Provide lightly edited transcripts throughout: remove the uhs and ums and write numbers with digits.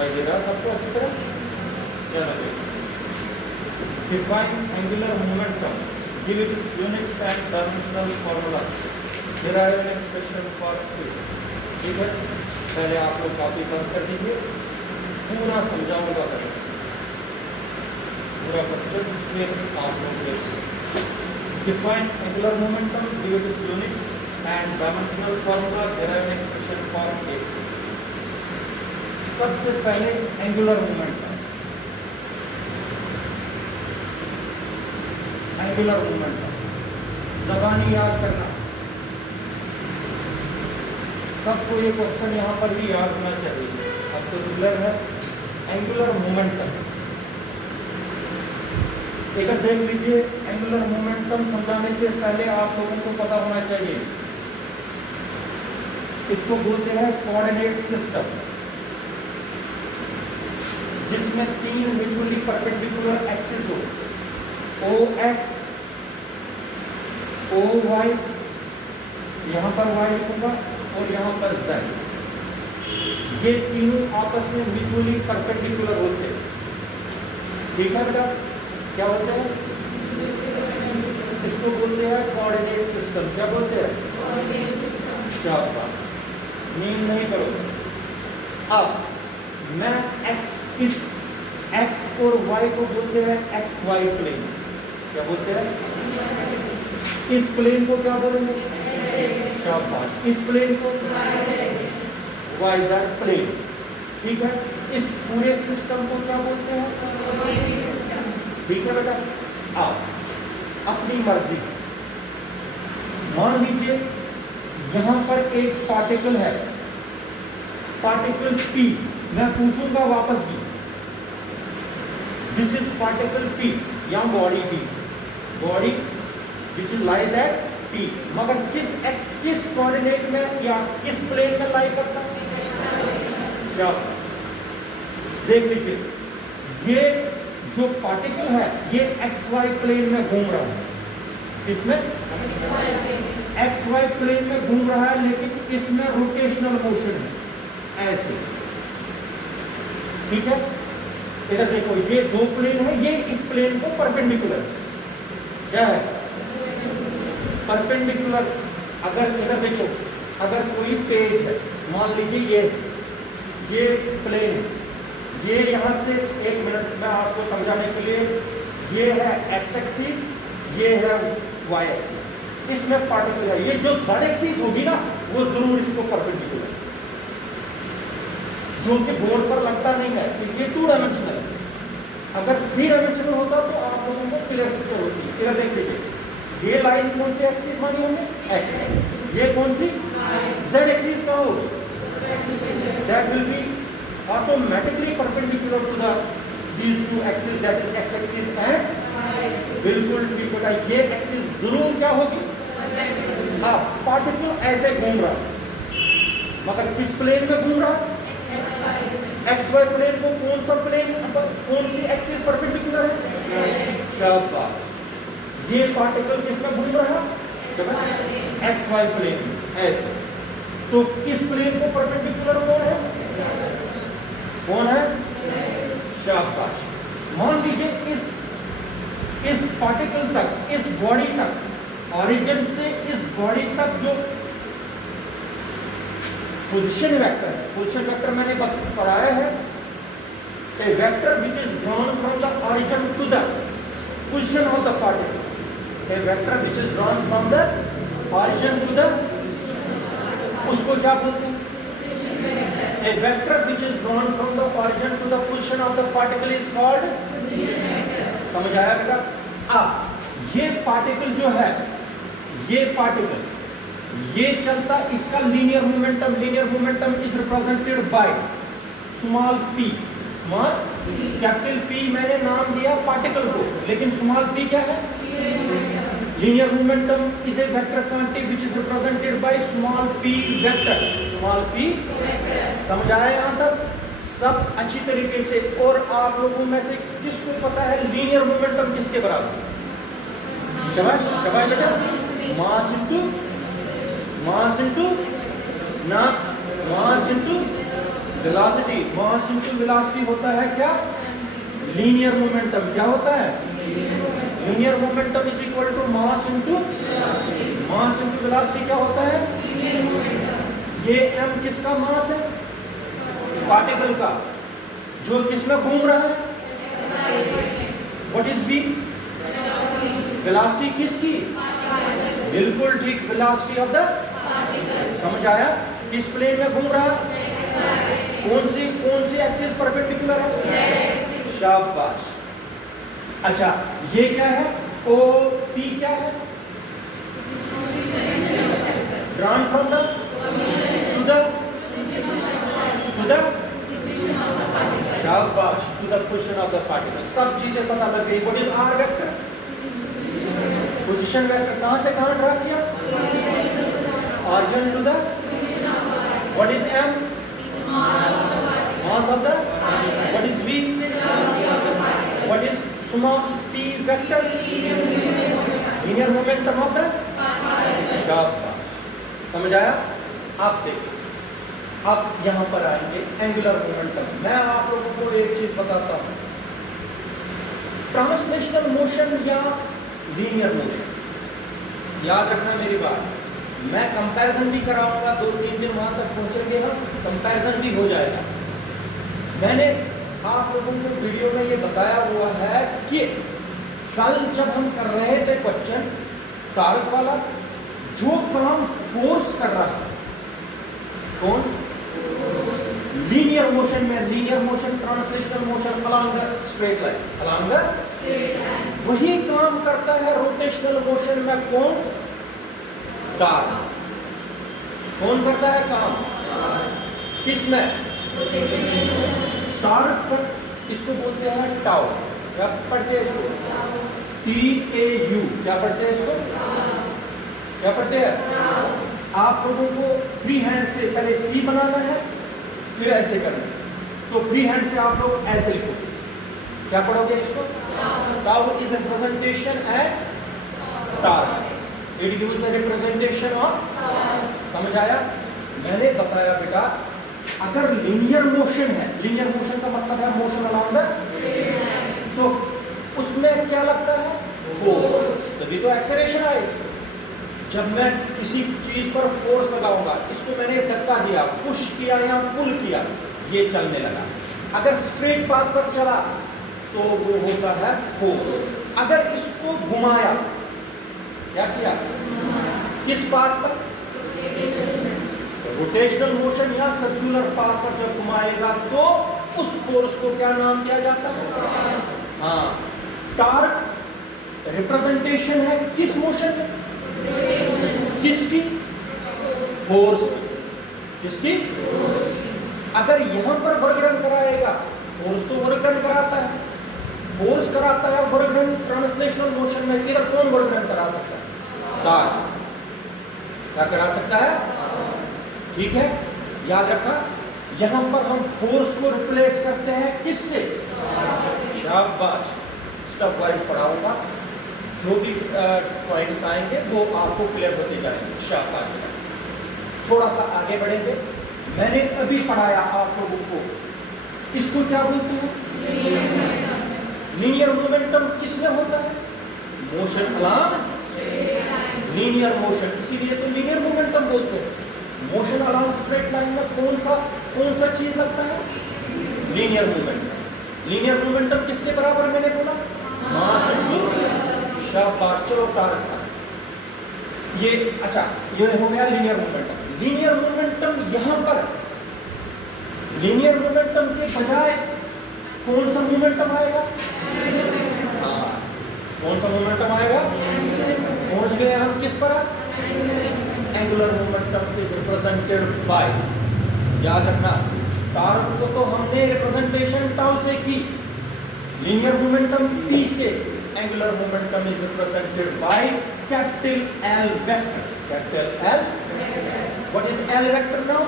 दिखाई दे रहा है सबको अच्छी तरह? चलो, define angular momentum, give its units and dimensional formula, derive an expression for it. ठीक है, पहले आप लोग कॉपी कर दीजिए, पूरा समझाऊंगा करें पूरा क्वेश्चन, फिर आप लोग देखिए। Define angular momentum, give its units and dimensional formula, derive an expression for it. सबसे पहले एंगुलर मोमेंटम, एंगुलर मोमेंटम ज़बानी याद करना, सबको ये क्वेश्चन यहाँ पर भी याद होना चाहिए। अब तो क्लियर है एंगुलर मोमेंटम। एक देख लीजिए, एंगुलर मोमेंटम समझाने से पहले आप लोगों को पता होना चाहिए, इसको बोलते हैं कोऑर्डिनेट सिस्टम, जिसमें 3 म्यूचुअली परपेंडिकुलर एक्सिस हो, ओ एक्स, ओ वाई, यहां पर वाई लिखूंगा और यहां पर जेड। ये तीनों आपस में म्यूचुअली परपेंडिकुलर होते हैं। ठीक है बेटा, क्या होते हैं? इसको बोलते हैं कोऑर्डिनेट सिस्टम। क्या बोलते हैं? Coordinate system. शाबाश, नींद नहीं करो। अब मैं इस एक्स और वाई को बोलते हैं एक्स वाई प्लेन। क्या बोलते हैं? इस प्लेन को क्या बोलेंगे? शाबाश, इस प्लेन को वाई जेड प्लेन। ठीक है, इस पूरे सिस्टम को क्या बोलते हैं? ठीक है बेटा, आप अपनी मर्जी, मान लीजिए यहां पर एक पार्टिकल है, पार्टिकल P, मैं पूछूंगा वापस भी, दिस इज पार्टिकल P या body P, body which lies at P, मगर किस कोऑर्डिनेट में या किस प्लेन में लाई करता है? देख लीजिए, ये जो पार्टिकल है ये एक्स वाई प्लेन में घूम रहा है। इसमें एक्स वाई प्लेन में घूम रहा है, लेकिन इसमें रोटेशनल मोशन है, ऐसे। ठीक है, इधर देखो, ये 2 प्लेन है, ये इस प्लेन को परपेंडिकुलर, क्या है? परपेंडिकुलर। अगर इधर देखो, अगर कोई पेज है, मान लीजिए ये प्लेन है, ये यहां से, 1 मिनट में आपको समझाने के लिए, ये है एक्स एक्सिस, ये है वाई एक्सिस, इसमें पार्टिकल है, ये जो जेड एक्सिस होगी ना वो जरूर इसको परपेंडिकुलर, जो कि बोर्ड पर लगता नहीं है क्योंकि ये 2 डायमेंशनल है। अगर 3 डायमेंशनल होता तो आप लोगों को क्लियर पिक्चर होती है। इधर देख लीजिए, ये लाइन कौन सी एक्सिस मानी हमने? एक्स। ये कौन सी? जेड एक्सिस कहां होगी? That will be automatically perpendicular to the these 2 axes, that is x axis and y axis। बिल्कुल ठीक बेटा, ये एक्सिस जरूर क्या होगी? अब पार्टिकल ऐसे घूम रहा, मगर किस प्लेन में घूम रहा? एक्स वाई प्लेन को कौन सा प्लेन, कौन सी एक्सिस परपेंडिकुलर है? शाबाश, ये पार्टिकल किस में घूम रहा है? एक्स वाई प्लेन में, ऐसे। तो इस प्लेन को परपेंडिकुलर कौन है? कौन है? शाबाश। मान लीजिए इस पार्टिकल तक, इस बॉडी तक, ऑरिजिन से इस बॉडी तक जो पोजीशन वेक्टर है, पोजीशन वेक्टर मैंने पढ़ाया है, a vector which is drawn from the origin to the position of the particle, a vector which is drawn from the origin to the, उसको क्या बोलते हैं? A vector which is drawn from the origin to the position of the particle is called position vector। समझ आया बेटा? अब ये particle जो है, ये पार्टिकल ये चलता, इसका linear momentum is represented by small p, small capital P मैंने नाम दिया पार्टिकल को, लेकिन स्मॉल p क्या है? Linear momentum is a vector quantity which is represented by small p vector, small p vector. समझ आया यहां तक? सब अच्छी तरीके से। और आप लोगों में से किसको पता है लीनियर मोमेंटम किसके बराबर? शाबाश शाबाश बेटा, मास इनटू ना, mass into velocity, mass into velocity होता है क्या? Linear momentum. क्या होता है? Linear momentum is equal to mass into velocity. क्या होता है? ये m किसका मास है? पार्टिकल का, जो किसमें घूम रहा है? What is v? वेलोसिटी किसकी? बिल्कुल ठीक, वेलोसिटी ऑफ द पार्टिकल। समझ आया? किस प्लेन में घूम रहा है? कौन सी एक्सिस परपेंडिकुलर है? शाबाश। अच्छा, ये क्या है? ओ पी क्या है? Drawn from the to the शाबाश, to the position of the particle. सब चीजें पता लग गई। What is R vector? Position vector. कहां से कहां ड्रा किया? Origin to the. What is M? Mass of the. What is V? What is small p vector? Linear momentum of the. शाबाश, समझ आया? आप देखिए, अब यहां पर आएंगे एंगुलर मोमेंटम। मैं आप लोगों को एक चीज बताता हूं, ट्रांसलेशनल मोशन या लीनियर मोशन, याद रखना मेरी बात। मैं कंपैरिजन भी कराऊंगा, 2-3 दिन वहां तक पहुंचेंगे हम, कंपैरिजन भी हो जाएगा। मैंने आप लोगों को वीडियो में ये बताया हुआ है कि कल जब हम कर रहे थे क्वेश्चन कारक वाला, जो काम फोर्स कर रहा है कौन? लीनियर मोशन में, linear motion, translational motion along the straight line, along the वही काम करता है रोटेशनल मोशन में। कौन? कारक। कौन करता है काम? किसमें? कारक पर। इसको बोलते हैं टाउ। क्या पढ़ते हैं इसको? TAU। क्या पढ़ते हैं इसको? क्या पढ़ते हैं? आप लोगों को फ्री हैंड से पहले C बनाना है, फिर ऐसे करना है। तो फ्री हैंड से आप लोग ऐसे लिखोगे। क्या पढ़ोगे इसको? Tau is representation as torque. It gives the representation of. समझ आया? मैंने बताया बेटा, अगर लीनियर मोशन है, लीनियर मोशन का मतलब है मोशन अलोंग द, तो उसमें क्या लगता है? फोर्स। तभी तो एक्सेलरेशन आएगी। जब मैं किसी चीज पर फोर्स लगाऊंगा, इसको मैंने धक्का दिया, पुश किया या पुल किया, ये चलने लगा। अगर स्ट्रेट पाथ पर चला तो वो होता है फोर्स। अगर इसको घुमाया, क्या किया? किस पाथ पर? रोटेशनल मोशन या सर्कुलर पाथ पर जब घुमाएगा तो उस फोर्स को क्या नाम किया जाता है? हाँ, टार्क रिप्रेजेंटेशन है किस मोशन में? किसकी? फोर्स की। किसकी? अगर यहां पर वर्गरन कराएगा, फोर्स तो वर्गरन कराता है, फोर्स कराता है वर्गरन ट्रांसलेशनल मोशन में। इधर कौन वर्गरन करा सकता है? टार्क। क्या करा सकता है? ठीक है, याद रखा। यहां पर हम फोर्स को रिप्लेस करते हैं किससे? शाबाश। स्टेप वाइज पढ़ाऊंगा, जो भी पॉइंट्स आएंगे वो आपको क्लियर होते जाएंगे। शाबाश। थोड़ा सा आगे बढ़ेंगे। मैंने अभी पढ़ाया आप लोगों को, इसको क्या बोलते हैं? लीनियर मोमेंटम किसमें होता है? मोशन अलोंग लीनियर मोशन, इसीलिए तो लीनियर मोमेंटम बोलते हैं। मोशन अलोंग स्ट्रेट लाइन में कौन सा चीज लगता है? Linear momentum. लीनियर मोमेंटम किसके बराबर मैंने बोला? Mass into. शाबाश। चलो टार्क। ये अच्छा, ये हो गया लीनियर मोमेंटम। लीनियर मोमेंटम यहां पर, लीनियर मोमेंटम के बजाय कौन सा मोमेंटम आएगा? हाँ, कौन सा मोमेंटम आएगा? पहुंच गए हम किस पर? Angular momentum is represented by, याद रखना, टार्क को तो हमने रिप्रेजेंटेशन टाउ से की, लीनियर मोमेंटम P से। Angular momentum is represented by capital L vector. Capital L। What is L vector now?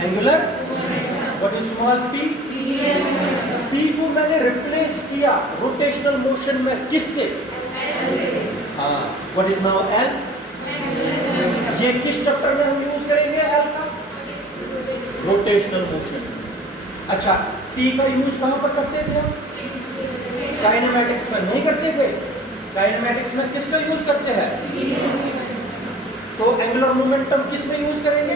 Angular. What is small p? p को मैंने रिप्लेस किया रोटेशनल मोशन में किससे? हाँ, व्हाट इज नाउ L? ये किस chapter में हम यूज करेंगे L का? Rotational motion. अच्छा, P का यूज कहां पर करते थे हम? काइनेमैटिक्स में नहीं करते थे। काइनेमैटिक्स में किसका यूज करते हैं? तो एंगुलर मोमेंटम किस में यूज करेंगे?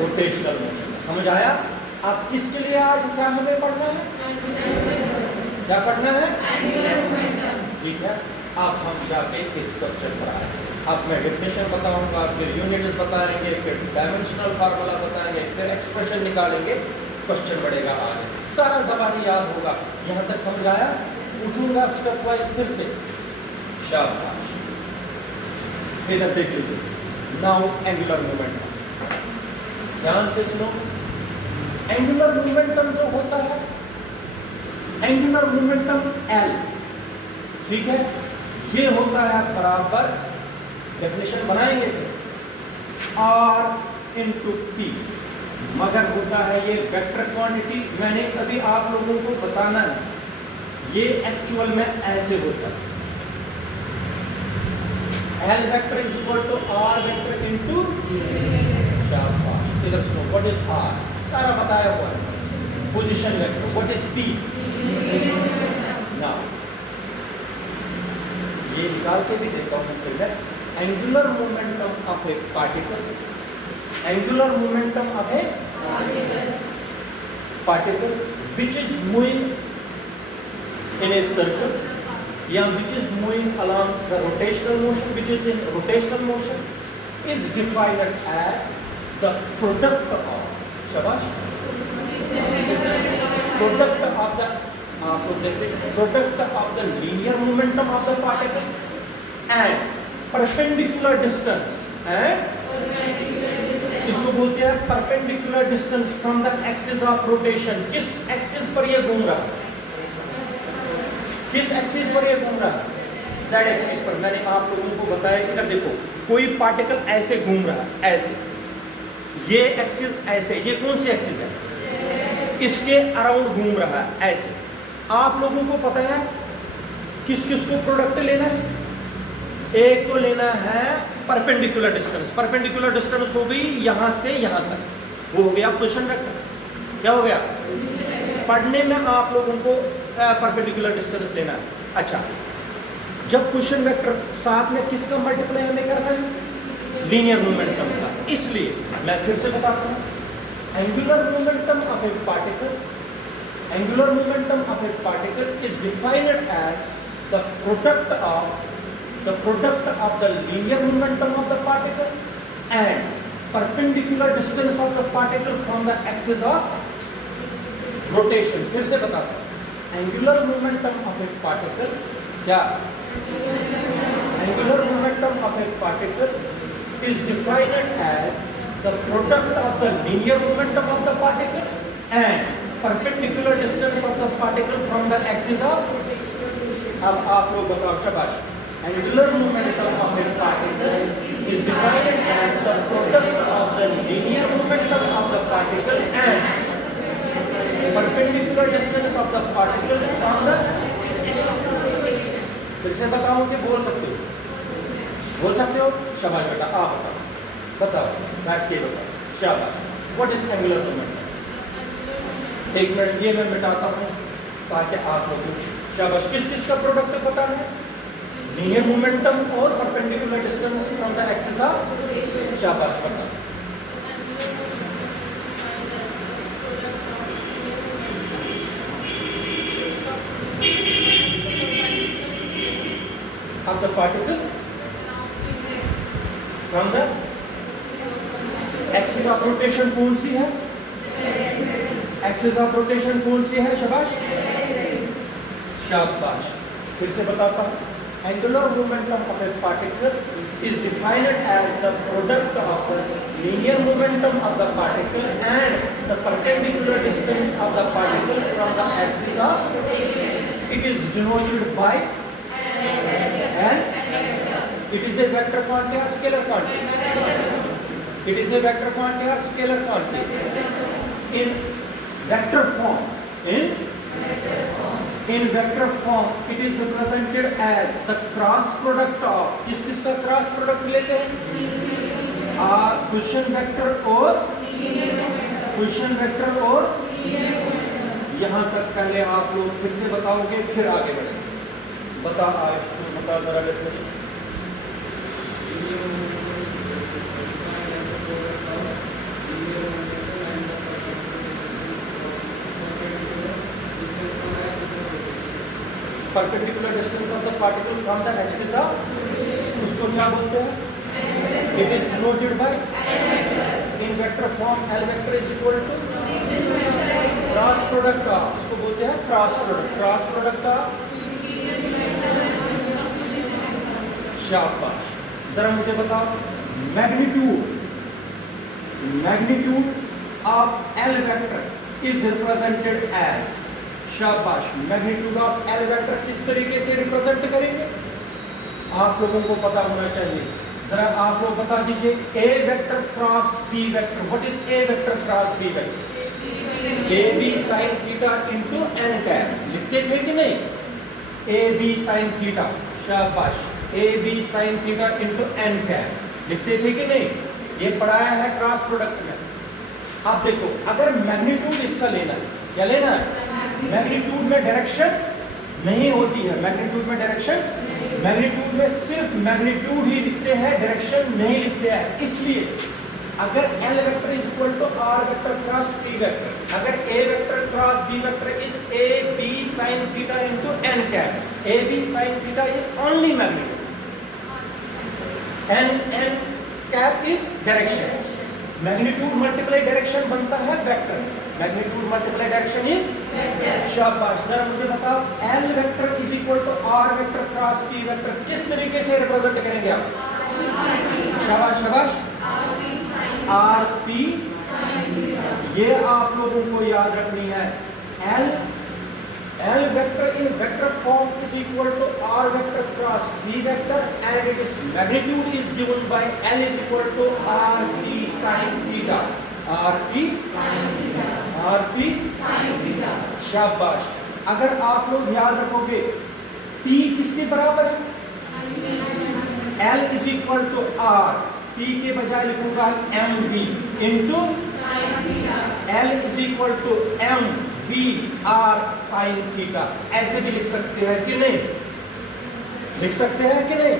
रोटेशनल मोशन में। समझ आया? आप किसके लिए आज क्या हमें पढ़ना है? क्या पढ़ना है? Angular momentum. ठीक है, अब हम जाके इस क्वेश्चन पर आए। अब मैं डेफिनेशन बताऊंगा, फिर यूनिट्स बताएंगे, फिर डायमेंशनल फार्मूला बताएंगे, फिर एक्सप्रेशन निकालेंगे, क्वेश्चन बढ़ेगा आगे। सारा ज़बानी याद होगा। यहाँ तक समझ आया? पूछूंगा स्टेप वाइज फिर से। शाबाश, इधर देख लीजिए। नाउ एंगुलर मोमेंटम, ध्यान से सुनो। एंगुलर मोमेंटम जो होता है, एंगुलर मोमेंटम L, ठीक है, ये होता है बराबर, डेफिनेशन बनाएंगे फिर, R इंटू P, मगर होता है ये वेक्टर क्वांटिटी। मैंने अभी आप लोगों को बताना है, ये एक्चुअल में ऐसे होता है, L vector is equal to R vector into. शाबाश, इधर सुनो, व्हाट इज R? सारा बताया हुआ है। Position vector, what is P? Now ये निकाल के भी देखता हूं फिर मैं। Angular momentum of a particle, angular momentum of a particle which is moving in a circle, या which is moving along the rotational motion, which is in rotational motion, is defined as the product of, शाबाश, product of the product of the linear momentum of the particle and perpendicular distance, इसको बोलते हैं perpendicular distance from the axis of rotation। किस axis पर ये घूम रहा है? किस एक्सिस पर ये घूम रहा है? Z एक्सिस पर। मैंने आप लोगों को बताया, इधर देखो, कोई पार्टिकल ऐसे घूम रहा है, ऐसे, ये एक्सिस ऐसे, ये कौन सी एक्सिस है? इसके अराउंड घूम रहा है ऐसे। आप लोगों को पता है किस किस को प्रोडक्ट लेना है? एक तो लेना है परपेंडिकुलर डिस्टेंस। परपेंडिकुलर डिस्टेंस हो गई यहां से यहां तक, वो हो गया पोजीशन वेक्टर। क्या हो गया? पढ़ने में आप लोगों को परपेंडिकुलर डिस्टेंस लेना है। अच्छा, जब पोजीशन वेक्टर साथ में किसका मल्टीप्लाई हमें करना है? लीनियर मोमेंटम का। इसलिए मैं फिर से बताता हूं, angular momentum of a particle, angular momentum of a particle is defined as the product of the linear momentum of the particle and perpendicular distance of the particle from the axis of rotation। फिर से बताता हूं, angular momentum of a particle, क्या? Angular momentum of a particle is defined as the product of the linear momentum of the particle and perpendicular distance of the particle from the axis of। अब आप लोग बताओ, शाबाश। Angular momentum of a particle is defined as the product of the linear momentum of the particle and perpendicular distance of the particle from the। फिर से बताओ कि बोल सकते हो? बोल सकते हो? शाबाश बेटा, आप बताओ, बैठ के बताओ, शाबाश। What is angular momentum? एक मिनट, ये मैं मिटाता हूँ ताकि आप लोगों को, शाबाश, किस किस का प्रोडक्ट बताना है? लीनियर मोमेंटम और perpendicular distance from the axis of. शाबाश, बताओ। of the particle from the axis of rotation कौन सी है? एक्सिस ऑफ रोटेशन कौन सी है? शाबाश, शाबाश। फिर से बताता हूँ, angular momentum of a particle is defined as the product of the linear momentum of the particle and the perpendicular distance of the particle from the axis of rotation. It is denoted by L. It is a vector quantity or scalar quantity? It is a vector quantity or scalar quantity? In vector form, in vector form, it is represented as the cross product of, किस का cross product लेते हैं? Question vector और position vector और यहाँ तक पहले आप लोग फिर से बताओगे, फिर आगे बढ़ेंगे। बता आयुष, तू बता जरा definition. Perpendicular distance of the particle from the axis of, उसको क्या बोलते हैं? It is denoted by in vector form L vector is equal to cross product of, इसको बोलते हैं cross product, cross product of. शाबाश। जरा मुझे बताओ magnitude, magnitude of L vector is represented as, शाबाश, मैग्नीट्यूड ऑफ L वेक्टर किस तरीके से रिप्रेजेंट करेंगे आप लोगों को पता होना चाहिए। जरा आप लोग बता दीजिए A vector cross B vector, what is A vector cross B vector? AB sin theta into n cap, लिखते थे कि नहीं? AB sin थीटा, शाबाश, AB sin theta into n cap, लिखते थे कि नहीं? ये पढ़ाया है क्रॉस प्रोडक्ट में। आप देखो अगर मैग्नीट्यूड इसका लेना है, क्या लेना है? मैग्नीट्यूड में डायरेक्शन नहीं होती है, मैग्नीट्यूड में डायरेक्शन, मैग्नीट्यूड में सिर्फ मैग्नीट्यूड ही लिखते हैं, डायरेक्शन नहीं लिखते हैं। इसलिए अगर L vector is equal to R vector cross B vector, अगर A vector cross B vector is AB sin theta into n cap, AB sin theta is only magnitude, n cap is direction, magnitude multiply direction बनता है vector, magnitude multiply direction is vector. शाबाश। जरा मुझे बताओ L vector is equal to R vector cross B vector किस तरीके से represent करेंगे आप? शाबाश शाबाश, RP, ये आप लोगों को याद रखनी है। L vector in vector form is equal to R vector cross B vector and it is magnitude is given by L is equal to RP sin theta, RP sin theta. शाबाश। अगर आप लोग याद रखोगे P किसके बराबर है? L is equal to R, P के बजाय लिखूंगा mv into L is equal to mv R sin theta. ऐसे भी लिख सकते हैं कि नहीं? लिख सकते हैं कि नहीं?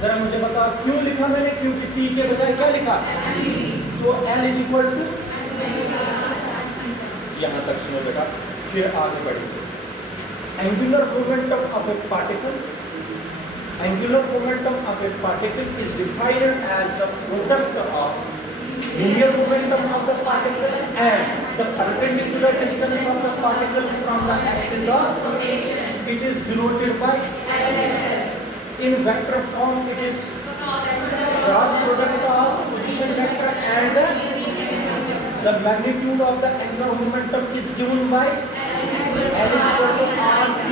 जरा मुझे बताओ क्यों लिखा मैंने? क्योंकि P के बजाय क्या लिखा? तो L इज इक्वल टू, यहां तक सुनो बेटा, फिर आगे बढ़ेंगे। Angular momentum of a particle, angular momentum of a particle is defined as the product of linear momentum of the particle and the perpendicular distance of the particle from the axis of rotation. It is denoted by in vector form, it is cross product of position vector and the magnitude of the angular momentum is given by L is equal to RP,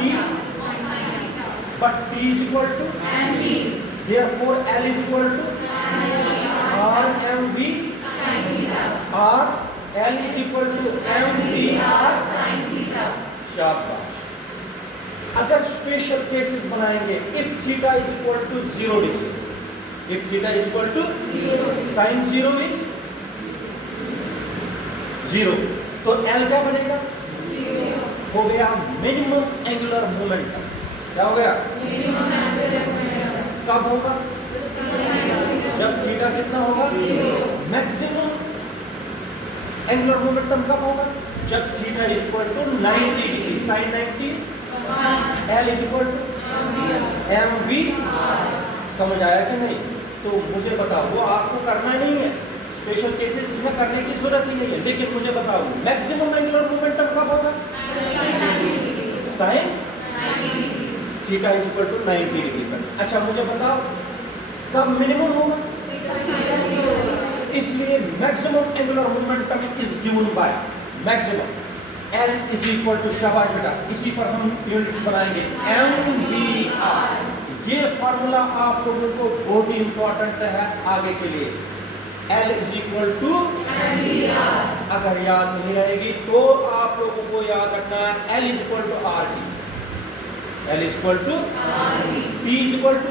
but P is equal to mv, therefore L is equal to R mv sin theta, or L is equal to mv R sin theta। शाबाश। अगर special cases बनाएंगे, if theta is equal to 0 degree, if theta is equal to 0, sin 0 is 0, तो L क्या बनेगा? 0 हो गया minimum angular momentum. क्या हो गया? कब होगा? जब थीटा कितना होगा? मैक्सिमम एंगुलर मोमेंटम कब होगा? जब theta is equal to 90 degree, sin 90 L is equal to mv। समझ आया कि नहीं? तो मुझे बताओ, वो आपको करना नहीं है, स्पेशल केसेस इसमें करने की जरूरत ही नहीं है, लेकिन मुझे बताओ मैक्सिमम एंगुलर मोमेंटम कब होगा? sin theta is equal to 90 degree पर। अच्छा मुझे बताओ कब मिनिमम होगा? इसलिए maximum angular momentum is given by maximum L is equal to, शाबाश बेटा, इसी पर हम यूनिट्स बनाएंगे, mvr। ये फार्मूला आप लोगों को बहुत ही इंपॉर्टेंट है आगे के लिए। L is equal to mvr, अगर याद नहीं रहेगी तो आप लोगों को याद रखना है L is equal to RT, L is equal to P is equal to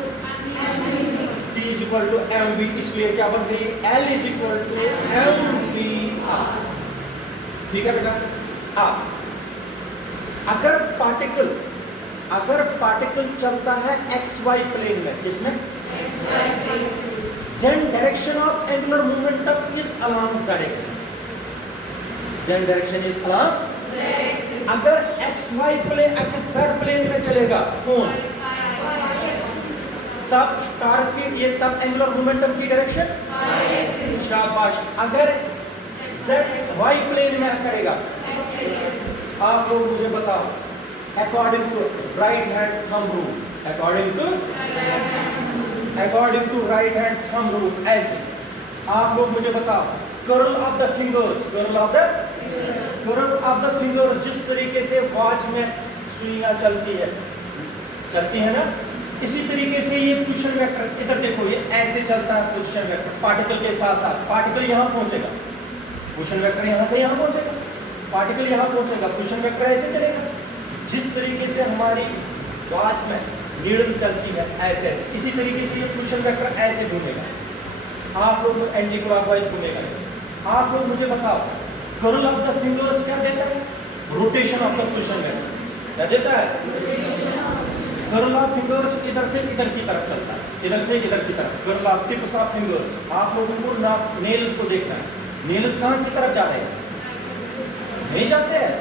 P is equal to mv, इसलिए क्या बन गई? L is equal to mvr। ठीक है बेटा। अगर पार्टिकल चलता है XY प्लेन में, किसमें? then direction of angular momentum is along z axis. then direction is along z axis. अगर XY प्लेन Z प्लेन में चलेगा कौन? तब टॉर्क की तब एंगुलर मोमेंटम की डायरेक्शन शाबाश। अगर ZY प्लेन में करेगा, आप लोग मुझे बताओ according to right hand thumb rule, according to right hand thumb rule ऐसे आप लोग मुझे बताओ कर्ल ऑफ द फिंगर्स जिस तरीके से वॉच में सुइयां चलती है ना, इसी तरीके से ये पोजीशन वेक्टर, इधर देखो ये ऐसे चलता है पोजीशन वेक्टर पार्टिकल के साथ साथ। पार्टिकल यहां पहुंचेगा, पोजीशन वेक्टर यहां से यहां पहुंचेगा, पार्टिकल यहां पहुंचेगा, पोजीशन वेक्टर ऐसे चलेगा। जिस तरीके से हमारी वॉच में नीडल चलती है ऐसे ऐसे, इसी तरीके से ये पोजीशन वेक्टर ऐसे घूमेगा, आप लोग एंटी क्लॉकवाइज घूमेगा। आप लोग मुझे बताओ कर्ल ऑफ द फिंगर्स क्या देता है? Rotation of the position vector क्या देता है? कर्ल ऑफ फिंगर्स इधर से इधर की तरफ चलता है, इधर से इधर की तरफ। Curl of tips of fingers, आप लोगों को नेल्स को देखना है, नेल्स कहां की तरफ जा रहे हैं? नहीं जाते हैं,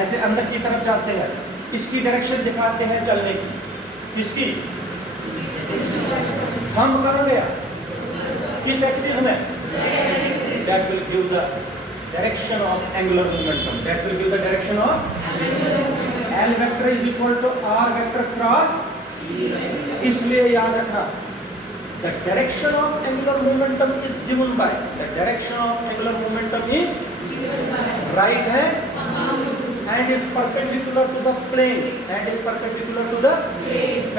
ऐसे अंदर की तरफ जाते हैं। इसकी डायरेक्शन दिखाते हैं चलने की, किसकी? थंब कहां गया? किस एक्सिस में? that will give the direction of angular momentum, that will give the direction of L vector is equal to R vector cross E vector। इसलिए याद रखना the direction of angular momentum is given by right hand and is perpendicular to the plane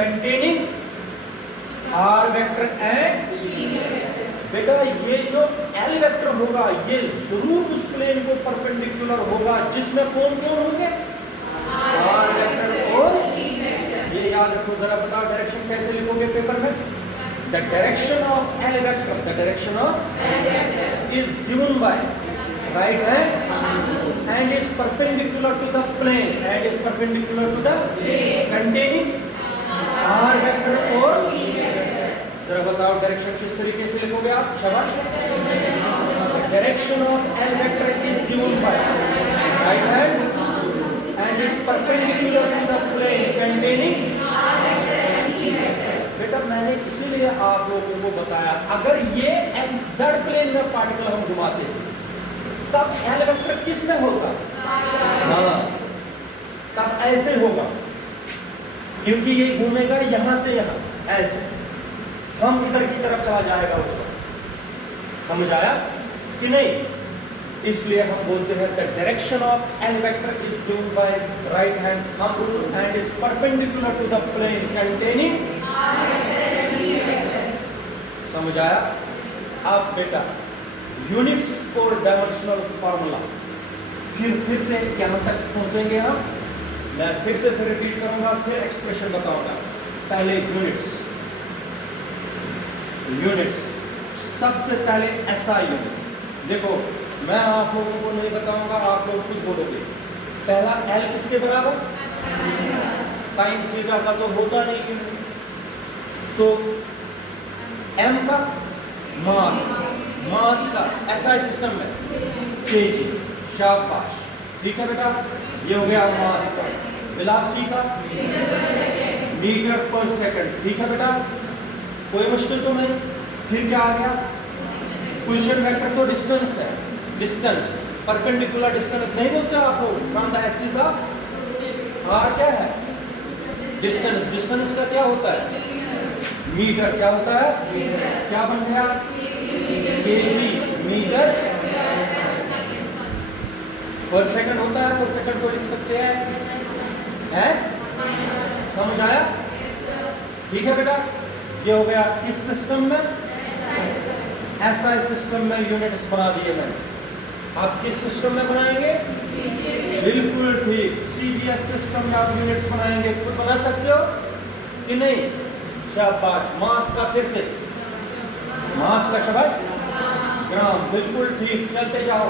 containing R vector and बेटा ये जो L vector होगा ये जरूर उस प्लेन को परपेंडिकुलर होगा जिसमें कौन होंगे? R वेक्टर और E वेक्टर। ये याद रखो, जरा बताओ डायरेक्शन कैसे लिखोगे पेपर में? The direction of L vector is given by right hand and is perpendicular to the plane containing R vector और E vector। जरा बताओ डायरेक्शन किस तरीके से लिखोगे आप? शाबाश। Direction of L vector is given by right hand and is perpendicular to the plane containing R vector and E vector. बेटा मैंने इसीलिए आप लोगों को बताया अगर ये XZ प्लेन में पार्टिकल हम घुमाते तब L वेक्टर किस में होगा? हाँ, तब ऐसे होगा क्योंकि ये घूमेगा यहां से यहां ऐसे, हम इधर की तरफ चला जाएगा उसको। समझ आया कि नहीं? इसलिए हम बोलते हैं the direction of L vector is given by right hand thumb rule and is perpendicular to the plane containing R vector and E vector. समझ आया? अब बेटा यूनिट्स और डायमेंशनल फार्मूला फिर से यहां तक पहुंचेंगे हम। मैं फिर से रिपीट करूंगा, फिर एक्सप्रेशन बताऊंगा। पहले यूनिट्स सबसे पहले SI यूनिट। देखो मैं आप लोगों को नहीं बताऊंगा, आप लोग खुद बोलोगे। पहला L किसके बराबर? साइन थीटा का तो होता नहीं, तो M का मास का SI सिस्टम में kg। शाबाश, ठीक है बेटा, ये हो गया मास का। वेलोसिटी का मीटर पर सेकंड, ठीक है बेटा, कोई मुश्किल तो नहीं। फिर क्या आ गया? पोजीशन वेक्टर तो डिस्टेंस है, डिस्टेंस परपेंडिकुलर डिस्टेंस नहीं बोलते आप लोग from the axis of R क्या है? डिस्टेंस का क्या होता है? मीटर। क्या होता है? क्या बन गया? केजी मीटर पर सेकंड होता है। पर सेकंड को लिख सकते हैं S। समझ आया? ठीक है बेटा, ये हो गया इस सिस्टम में। SI सिस्टम में यूनिट्स बना दिए मैंने। आप किस सिस्टम में बनाएंगे? बिल्कुल ठीक, CGS सिस्टम में आप यूनिट्स बनाएंगे। खुद बना सकते हो कि नहीं? शाबाश। मास का फिर से मास का शाबाश, ग्राम, बिल्कुल ठीक। चलते जाओ।